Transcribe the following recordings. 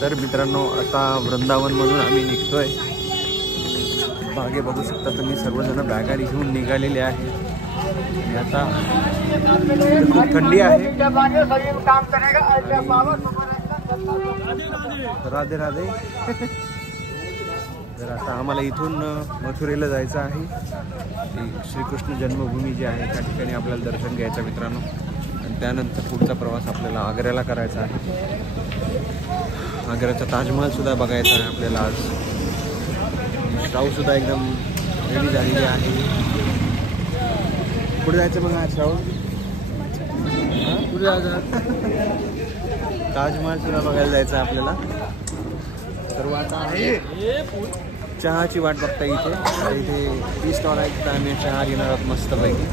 तर मित्रांनो आता वृंदावनमधून आम्ही निघतोय. मागे बघू शकता तुम्ही सर्वजण बॅगा घेऊन निघालेले आहेत. आता खूप थंडी आहे. राधे राधे. तर आता आम्हाला इथून मथुरेला जायचं आहे. श्रीकृष्ण जन्मभूमी जी आहे त्या ठिकाणी आपल्याला दर्शन घ्यायचं मित्रांनो. आणि त्यानंतर पुढचा प्रवास आपल्याला आग्र्याला करायचा आहे. आग्र्याचा ताजमहल सुद्धा बघायचा आहे आपल्याला आज. श्राऊ सुद्धा एकदम रेडी झालेली आहे. कुठे जायचं मग आज श्राऊ? कुठे जायचं? ताजमहल सुद्धा बघायला जायचं आहे आपल्याला. सर्व आता चहाची वाट बघता इथे. इथे टी स्टॉल आहे तिथं आम्ही चहा घेणार आहोत मस्तपैकी.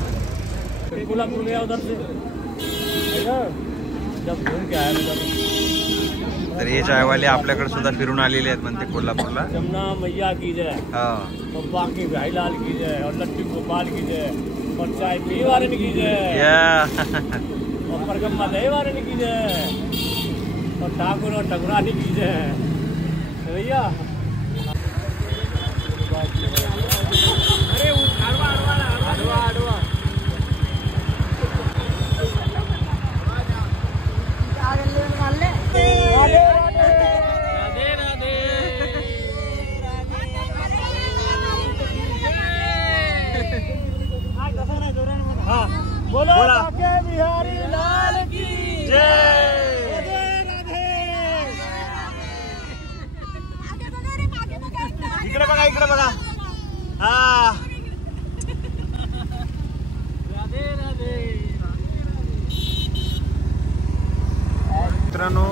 तर हे चायवाले आपल्याकडे सुद्धा फिरून आलेले आहेत म्हणते कोल्हापूरला. जमुना मैया की जय, बाकी भाईलाल की जय और लट्टू गोपाल की जय और चाय पी वाले की जय और परगम्मा दही वाले की जय और ठाकुर और ठकुरानी की जय भैया. अरे अडवा अडवा बोला बिहारी लाल की जय. इकडे बघा इकडे बघा. हा मित्रांनो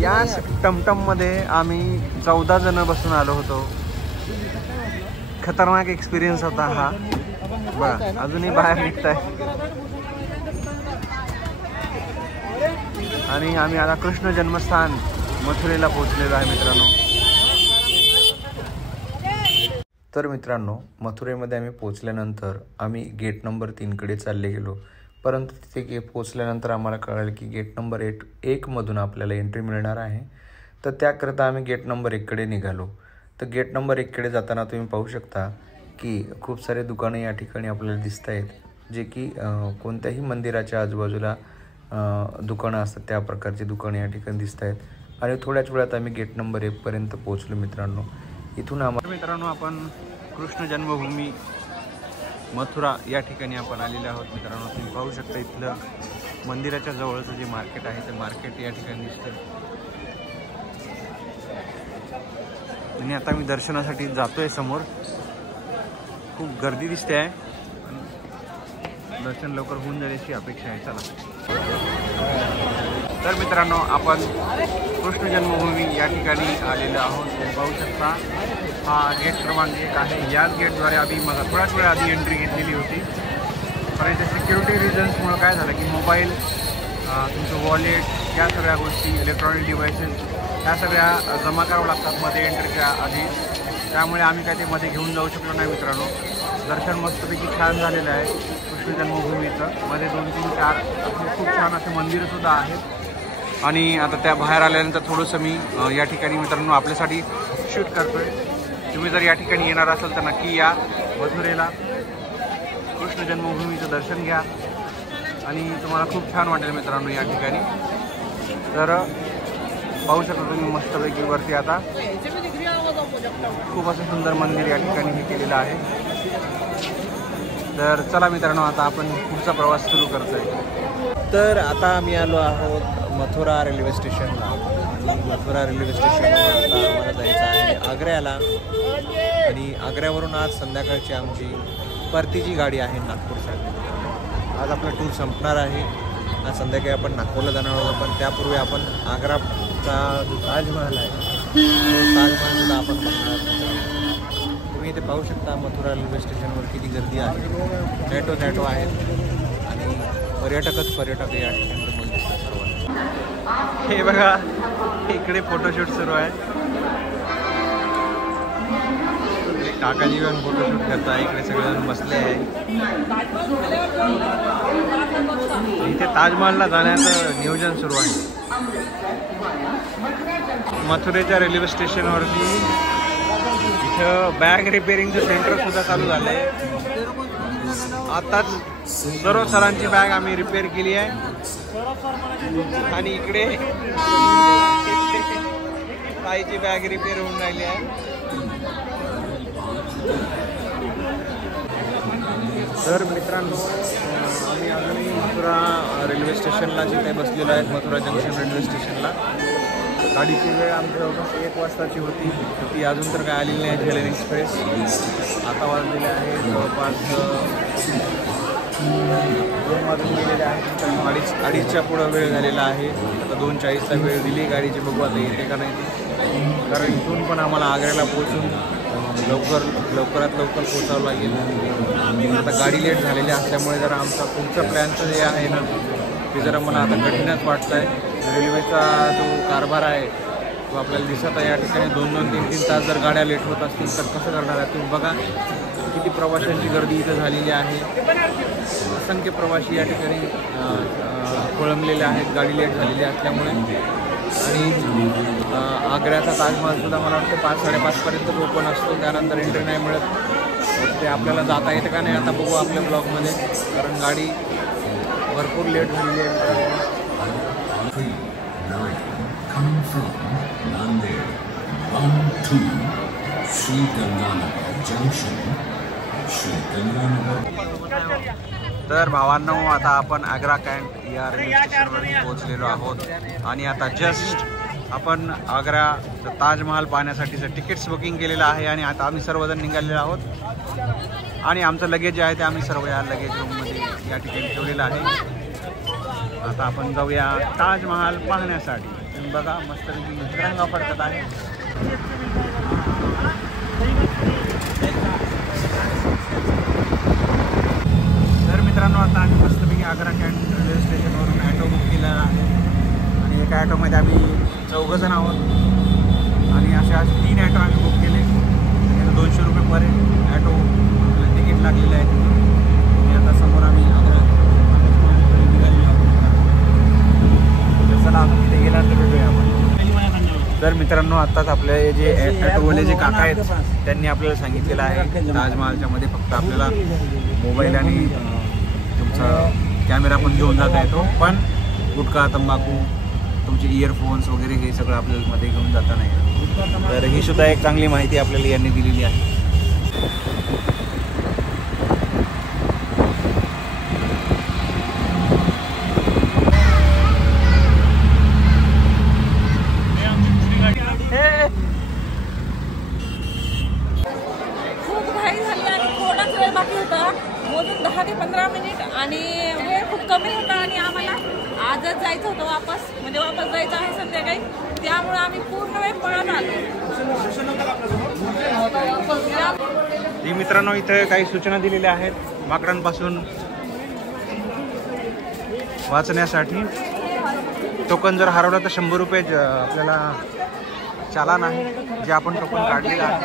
या टमटम मध्ये आम्ही 14 जण बसून आलो होतो. खतरनाक एक्सपिरियन्स होता हा. बघा अजूनही बाहेर निघताय. आणि आम्ही आता कृष्ण जन्मस्थान मथुरेला पोहोचलेलो आहे मित्रांनो. तर मित्रांनो मथुरेमध्ये आम्ही पोहोचल्यानंतर आम्ही गेट नंबर 3 कडे चालले गेलो. परंतु तिथे पोहोचल्यानंतर आम्हाला कळालं की गेट नंबर 1 मधून आपल्याला एंट्री मिळणार आहे. तर त्याकरता आम्ही गेट नंबर 1 कडे निघालो. तर गेट नंबर 1 कडे जाताना तुम्ही पाहू शकता की खूप सारे दुकानं या ठिकाणी आपल्याला दिसत आहेत. जे की कोणत्याही मंदिराच्या आजूबाजूला दुकानं असतात त्या प्रकारची दुकानं या ठिकाणी दिसत आहेत. आणि थोड्याच वेळात आम्ही गेट नंबर 1 पर्यंत पोहोचलो मित्रांनो. इथून मित्रांनो आपण कृष्ण जन्मभूमी मथुरा या ठिकाणी आपण आलेले आहोत मित्रांनो. तुम्ही पाहू शकता इथलं मंदिराच्या जवळचं जे मार्केट आहे ते मार्केट या ठिकाणी दिसतं. आणि आता मी दर्शनासाठी जातोय समोर. खूप गर्दी दिसते आहे. दर्शन लवकर होऊन जाईल अशी अपेक्षा आहे. चला तर मित्रांनो आपण कृष्ण जन्मभूमी या ठिकाणी आलेलो आहोत. तुम्ही पाहू शकता हा गेट क्रमांक 1 आहे. याच गेटद्वारे आम्ही मग थोड्याच वेळ आधी एंट्री घेतलेली होती. पण इथे सिक्युरिटी रिझन्समुळं काय झालं की मोबाईल, तुमचं वॉलेट या सगळ्या गोष्टी, इलेक्ट्रॉनिक डिव्हायसेस ह्या सगळ्या जमा करावं लागतात मध्ये एंट्रीच्या आधी. त्यामुळे आम्ही काय ते मध्ये घेऊन जाऊ शकलो नाही मित्रांनो. दर्शन मस्तपैकी छान झालेलं आहे कृष्ण जन्मभूमीचं. मध्ये 2-3-4 खूप छान असे मंदिरंसुद्धा आहेत. आणि आता त्या बाहेर आल्यानंतर थोडंसं मी या ठिकाणी मित्रांनो आपल्यासाठी शूट करतोय. तुम्ही जर या ठिकाणी येणार असाल तर नक्की या मथुरेला. कृष्ण जन्मभूमीचं दर्शन घ्या आणि तुम्हाला खूप छान वाटेल मित्रांनो या ठिकाणी. तर पाहू शकता तुम्ही मस्तपैकी वरती आता खूप असं सुंदर मंदिर या ठिकाणी हे केलेलं आहे. तर चला मित्रांनो आता आपण पुढचा प्रवास सुरू करतोय. तर आता आम्ही आलो आहोत मथुरा रेल्वे स्टेशनला. आणि मथुरा रेल्वे स्टेशनवर आता आम्हाला जायचं आहे आग्र्याला. आणि आग्र्यावरून आज संध्याकाळची आमची परतीची गाडी आहे नागपूरसाठी. आज आपला टूर संपणार आहे. आज संध्याकाळी आपण नागपूरला जाणार आहोत. पण त्यापूर्वी आपण आग्राचा जो ताजमहल आहे तो ताजमहलला आपण बघणार आहोत. तुम्ही इथे पाहू शकता मथुरा रेल्वे स्टेशनवर किती गर्दी आहे. नॅटो आहेत आणि पर्यटक या ठिकाणी तुम्हाला दिसतात सर्वांना. हे बघा इकडे फोटोशूट सुरू आहे. काकाजी पण फोटोशूट करता. इकडे सगळेजण बसले आहे. इथे ताजमहलला जाण्याचं नियोजन सुरू आहे. मथुरेच्या रेल्वे स्टेशनवरती इथं बॅग रिपेअरिंगचं सेंटर सुद्धा चालू झालं आहे. आताच सर्व सरांची बॅग आम्ही रिपेअर केली आहे आणि इकडे ताईची बॅग रिपेअर होऊन राहिली आहे. तर मित्रांनो, आम्ही अजूनही मथुरा रेल्वे स्टेशनला जिथे बसलेलो आहे, मथुरा जंक्शन रेल्वे स्टेशनला. गाडीची वेळ आमच्या जवळपास 1 वाजताची होती. ती अजून तर काय आलेली नाही झेलम एक्सप्रेस. आता वाजलेले आहे जवळपास 2 वाजून गेलेले आहेत. अडीचच्या पुढं वेळ झालेला आहे. आता 2:40चा वेळ दिली गाडीची. बघू आता येते का नाही ती, कारण इथून पण आम्हाला आग्र्याला पोहोचून लवकरात लवकर पोचावं लागेल. आता गाडी लेट झालेली असल्यामुळे जरा आमचा पुढचा प्लॅनचं जे आहे ना, ते जरा मला आता कठीणच वाटतं आहे. रेल्वेचा जो कारभार आहे तो आपल्याला दिसत आहे. या ठिकाणी 2-2, 3-3 तास जर गाड्या लेट होत असतील तर कसं करणार आहे तुम्ही बघा. किती प्रवाशांची गर्दी इथं झालेली आहे. असंख्य प्रवासी या ठिकाणी खोळंबलेले आहेत गाडी लेट झालेली असल्यामुळे. आणि आग्र्याचा ताजमहलसुद्धा मला वाटतं 5-5:30पर्यंत ओपन असतो. त्यानंतर एंट्री नाही मिळत. ते आपल्याला जाता येतं का नाही आता बघू आपल्या ब्लॉगमध्ये, कारण गाडी भरपूर लेट झालेली आहे. तर भावांनो, आता आपण आग्रा कॅन्ट या रेल्वे स्टेशनवरती पोहोचलेलो आहोत आणि आता जस्ट आपण आग्रा ताजमहाल पाहण्यासाठीचं तिकीट्स बुकिंग केलेलं आहे. आणि आता आम्ही सर्वजण निघालेलो आहोत आणि आमचं लगेज जे आहे ते आम्ही सर्व या लगेज रूममध्ये या ठिकाणी ठेवलेलं आहे. आता आपण जाऊया ताजमहाल पाहण्यासाठी. तुम्ही बघा मस्तपैकी तिरंगा फडकत आहे. तर मित्रांनो, आता आम्ही मस्तपैकी आग्रा कॅन्ट रेल्वे स्टेशनवरून ॲटो बुक केला आहे आणि एका ॲटोमध्ये आम्ही 4 जण आहोत. आणि असे 3 ॲटो आम्ही बुक केले. 200 रुपये पर ॲटो आपलं तिकीट लागलेलं आहे. आणि आता समोर आम्ही आग्रा निघालेलो आहोत. चला आपण तिथे गेल्यानंतर भेटूया आपण. तर मित्रांनो, आत्ताच आपले जे ॲटोवाले जे काका आहेत त्यांनी आपल्याला सांगितलेलं आहे ताजमहालच्या मध्ये फक्त आपल्याला मोबाईल आणि तुमचा कॅमेरा पण घेऊन जाता येतो, पण गुटखा, तंबाखू, तुमचे इयरफोन्स वगैरे हे सगळं आपल्याला मध्ये घेऊन जाता नाही. तर ही सुद्धा एक चांगली माहिती आपल्याला यांनी दिलेली आहे. मोजून 10 ते 15 मिनिट आणि वेळ खूप कमी होता आणि आम्हाला आजच जायचं होतं वापस जायचं आहे संध्याकाळी. त्यामुळे आम्ही पूर्ण वेळ पळत आलो. मित्रांनो, इथे काही सूचना दिलेल्या आहेत माकडांपासून वाचण्यासाठी. टोकन जर हरवलं तर 100 रुपये आपल्याला चालान आहे, जे आपण टोकन काढलेलं आहे.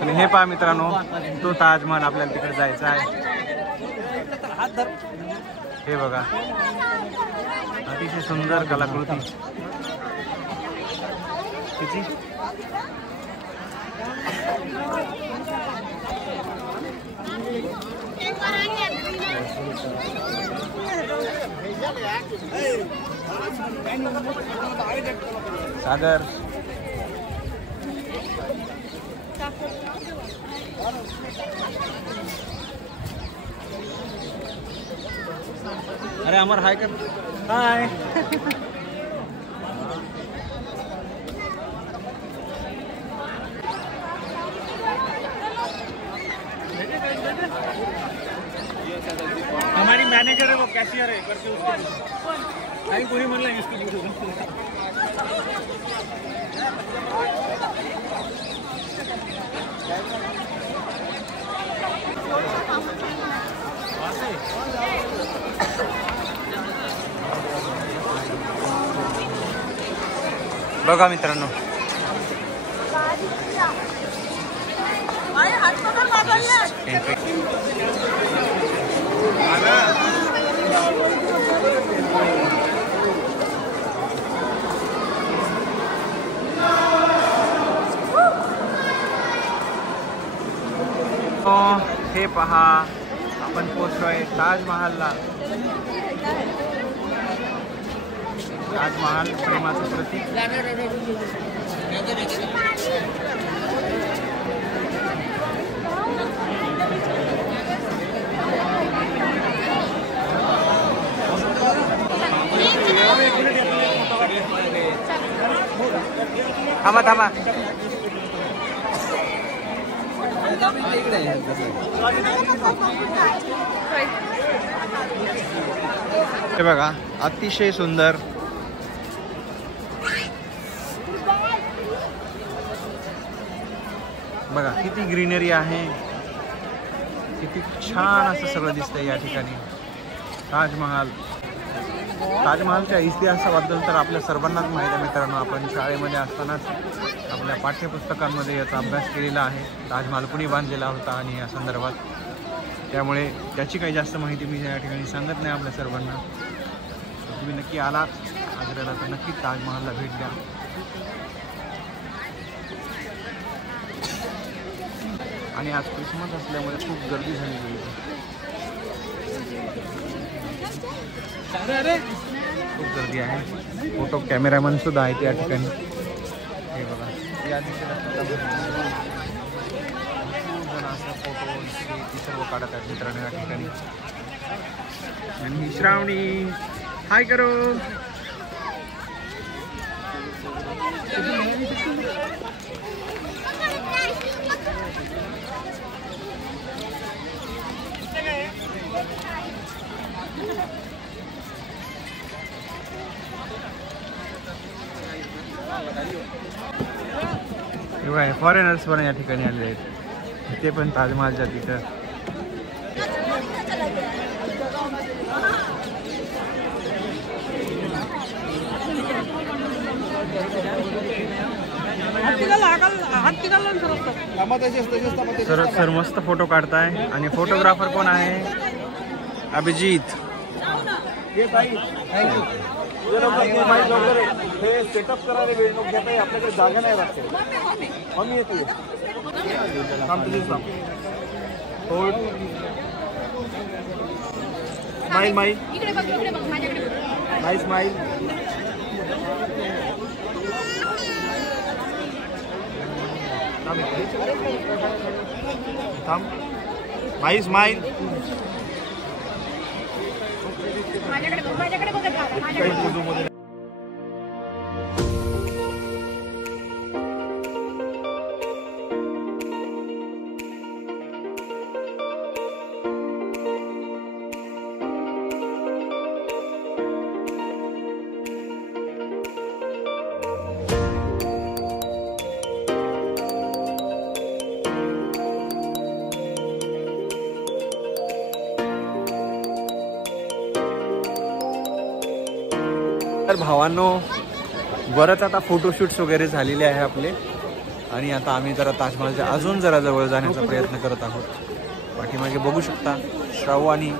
आणि हे पहा मित्रांनो, तो ताजमहल आपल्याला तिकडे जायचा आहे. हे बघा, अतिशय सुंदर कलाकृती. किती सागर. अरे अमर हाय कर. हाय. हमारी मैनेजर है, वो कैशियर है, करके उसको कहीं पूरी मतलब इसकी बघा मित्रांनो, हे पहा, आपण पोहोचलोय ताजमहलला. ताजमहल प्रेमाचं प्रतीक. थांबा थांबा. हे बघा, अतिशय सुंदर. बघा किती ग्रीनरी आहे, किती छान असं सगळं दिसतंय या ठिकाणी. ताजमहल. ताजमहलच्या इतिहासाबद्दल तर आपल्या सर्वांनाच माहीत आहे मित्रांनो. आपण शाळेमध्ये असतानाच आपल्या पाठ्यपुस्तकांमध्ये याचा अभ्यास केलेला आहे. ताजमहल कुणी बांधलेला होता आणि या संदर्भात. त्यामुळे त्याची काही जास्त माहिती मी या ठिकाणी सांगत नाही आपल्या सर्वांना. तुम्ही नक्की आलात आग्र्याला तर नक्की ताजमहलला भेट द्या. आणि आज क्रिसमस असल्यामुळे खूप गर्दी झालेली आहे. खूप गर्दी आहे. फोटो कॅमेरामॅन सुद्धा आहेत या ठिकाणी. हे बघा, या दिशेला फोटो सर्व काढत आहेत मित्रांनो या ठिकाणी. आणि श्रावणी हाय करो. फॉरेनर्स पण या ठिकाणी आले आहेत. ते पण ताजमहलच्या तिथं. सर मस्त फोटो काढताय. आणि फोटोग्राफर कोण आहे? अभिजित. सेटअप करायला वेळ नको घेता. आपल्याकडे जागा नाही लागते. मम्मी येते. स्माईल माईल माई स्माईल. थांब. माई स्माईल. तर भावांनो, बरंच आता फोटोशूट्स वगैरे झालेले आहे आपले. आणि आता आम्ही जरा ताजमहलच्या अजून जरा जवळ जाण्याचा प्रयत्न करत आहोत. पाठीमागे बघू शकता श्रावू आणि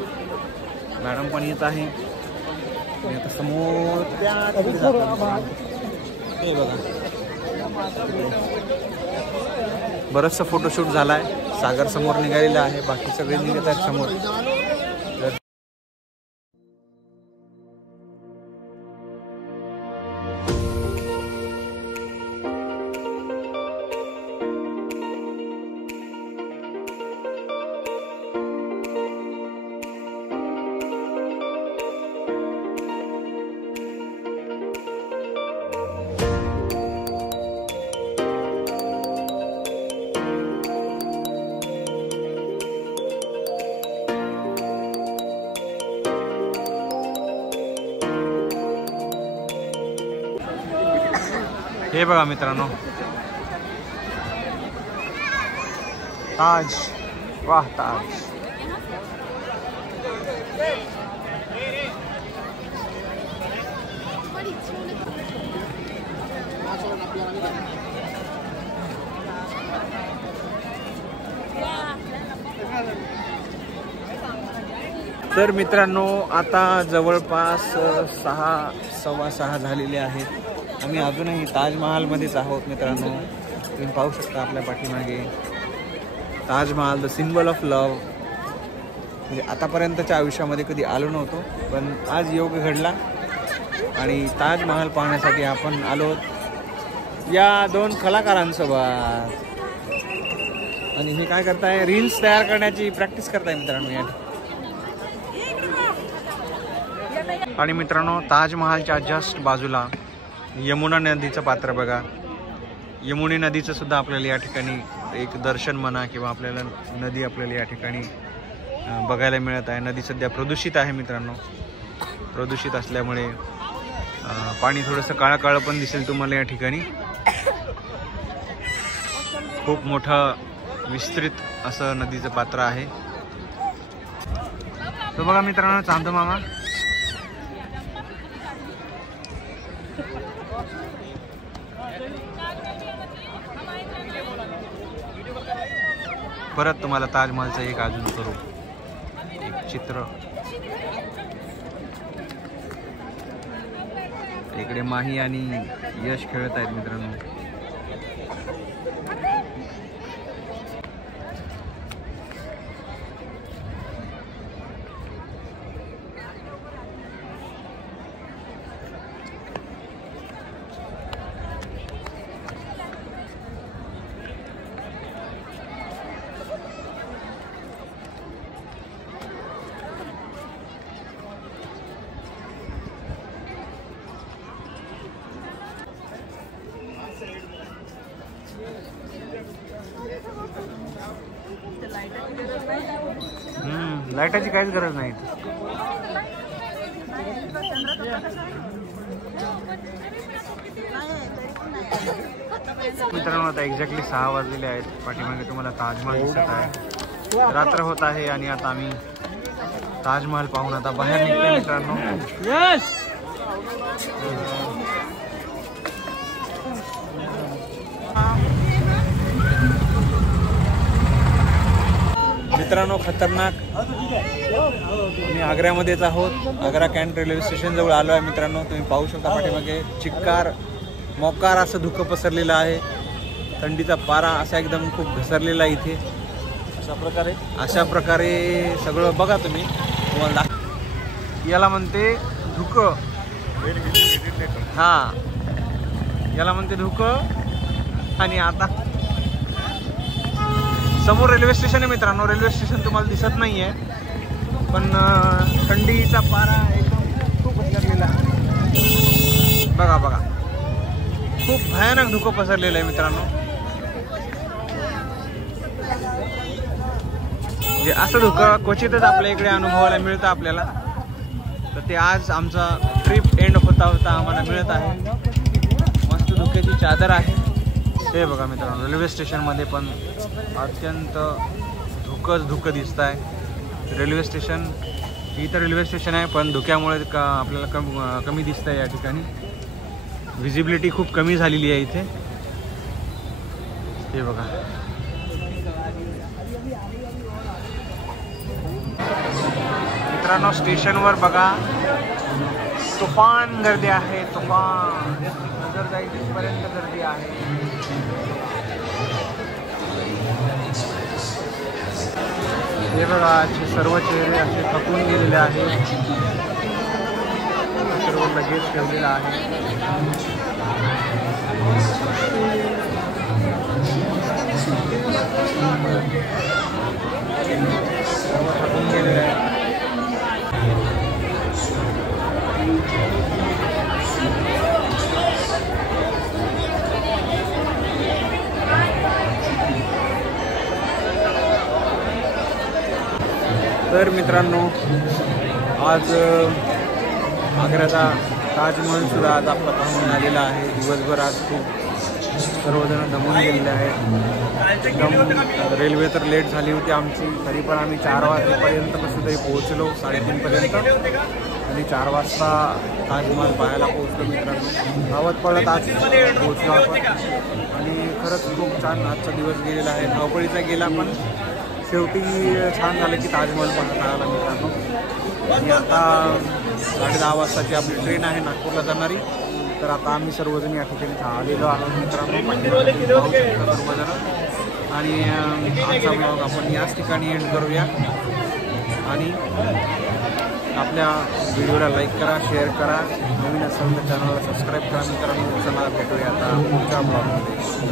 मॅडम पण येत आहे. आणि आता समोर हे बघा, बरंचसं फोटोशूट झाला आहे. सागर समोर निघालेला आहे, बाकी सगळे निघत आहेत समोर. हे बघा मित्रांनो, ताज. वाह ताज. तर मित्रांनो आता जवळपास 6:15 झालेले आहेत. आम्ही अजूनही ताजमहालमध्येच आहोत मित्रांनो. तुम्ही पाहू शकता आपल्या पाठीमागे Taj Mahal, the symbol of love. म्हणजे आतापर्यंतच्या आयुष्यामध्ये कधी आलो नव्हतो, पण आज योग घडला आणि ताजमहाल पाहण्यासाठी आपण आलो या 2 कलाकारांसोबत. आणि हे काय करताय, रील्स तयार करण्याची प्रॅक्टिस करताय मित्रांनो या. आणि मित्रांनो ताजमहालच्या जस्ट बाजूला यमुना नदीचं पात्र बघा. यमुनी नदीचं सुद्धा आपल्याला या ठिकाणी एक दर्शन म्हणा किंवा आपल्याला नदी आपल्याला या ठिकाणी बघायला मिळत आहे. नदी सध्या प्रदूषित आहे मित्रांनो. प्रदूषित असल्यामुळे पाणी थोडंसं काळं काळं पण दिसेल तुम्हाला या ठिकाणी. खूप मोठं विस्तृत असं नदीचं पात्र आहे. तो बघा मित्रांनो चांदू मामा. परत तुम्हाला ताजमहालचं एक अजून करू एक चित्र. इकडे माही आणि यश खेळत आहेत मित्रांनो. लाईटाची काहीच गरज नाही. मित्रांनो आता एक्झॅक्टली 6 वाजलेले आहेत. पाठीमागे तुम्हाला ताजमहाल दिसत आहे. रात्र होत आहे आणि आता आम्ही ताजमहाल पाहून आता बाहेर निघतोय मित्रांनो. मित्रांनो खतरनाक, मी आग्र्यामध्येच आहोत. आग्रा कॅन्ट रेल्वे स्टेशन जवळ आलो आहे मित्रांनो. तुम्ही पाहू शकता पाठीमागे चिक्कार मोकार असं धुकं पसरलेलं आहे. थंडीचा पारा असा एकदम खूप घसरलेला आहे इथे. अशा प्रकारे सगळं बघा तुम्ही. तुम्हाला याला म्हणते धुकं. हां याला म्हणते धुकं. आणि आता समोर रेल्वे स्टेशन आहे मित्रांनो. रेल्वे स्टेशन तुम्हाला दिसत नाही आहे, पण थंडीचा पारा एकदम खूप पसरलेला आहे. बघा बघा खूप भयानक धुकं पसरलेलं आहे मित्रांनो. म्हणजे असं धुकं क्वचितच आपल्या इकडे अनुभवायला मिळतं आपल्याला. तर ते आज आमचा ट्रिप एंड होता आम्हाला मिळत आहे. मस्त धुक्याची चादर आहे. हे बघा मित्रांनो रेल्वे स्टेशनमध्ये पण अत्यंत धुकं दिसत आहे. रेल्वे स्टेशन इथं रेल्वे स्टेशन आहे, पण धुक्यामुळे आपल्याला कमी दिसत आहे या ठिकाणी. व्हिजिबिलिटी खूप कमी झालेली आहे इथे. हे बघा मित्रांनो स्टेशनवर बघा तुफान गर्दी आहे. तुफान नजर जाईल तिथपर्यंत गर्दी आहे. हे बघा असे सर्व चेहरे असे थकून गेलेले आहेत. सर्व लगेच ठेवलेलं आहे. सर्व थकून गेलेले आहे. तर मित्रांनो आज आग्र्याचा ताजमहल सुद्धा आज आपला पाहून आलेला आहे. दिवसभर आज खूप सर्वजण दमून गेलेले आहेत. एकदम रेल्वे तर लेट झाली होती आमची, तरी पण आम्ही 4 वाजेपर्यंत कसं तरी पोहोचलो, 3:30पर्यंत. आणि 4 वाजता ताजमहल पाहायला पोहोचलो मित्रांनो. धावत पडत आज पोहोचलो आपण. आणि खरंच खूप छान आजचा दिवस गेलेला आहे. धावपळीचा गेला, पण शेवटी छान झालं की ताजमहल पाहता आला मित्रांनो. आणि आता 10:30 वाजताची आपली ट्रेन आहे नागपूरला जाणारी. तर आता आम्ही सर्वजण या ठिकाणी आलेलो आहोत मित्रांनो सर्वजण. आणि आजचा ब्लॉग आपण याच ठिकाणी एंड करूया. आणि आपल्या व्हिडिओला लाईक करा, शेअर करा, नवीन असेल तर चॅनलला सबस्क्राईब करा मित्रांनो. चला भेटूया आता पुढच्या ब्लॉगमध्ये.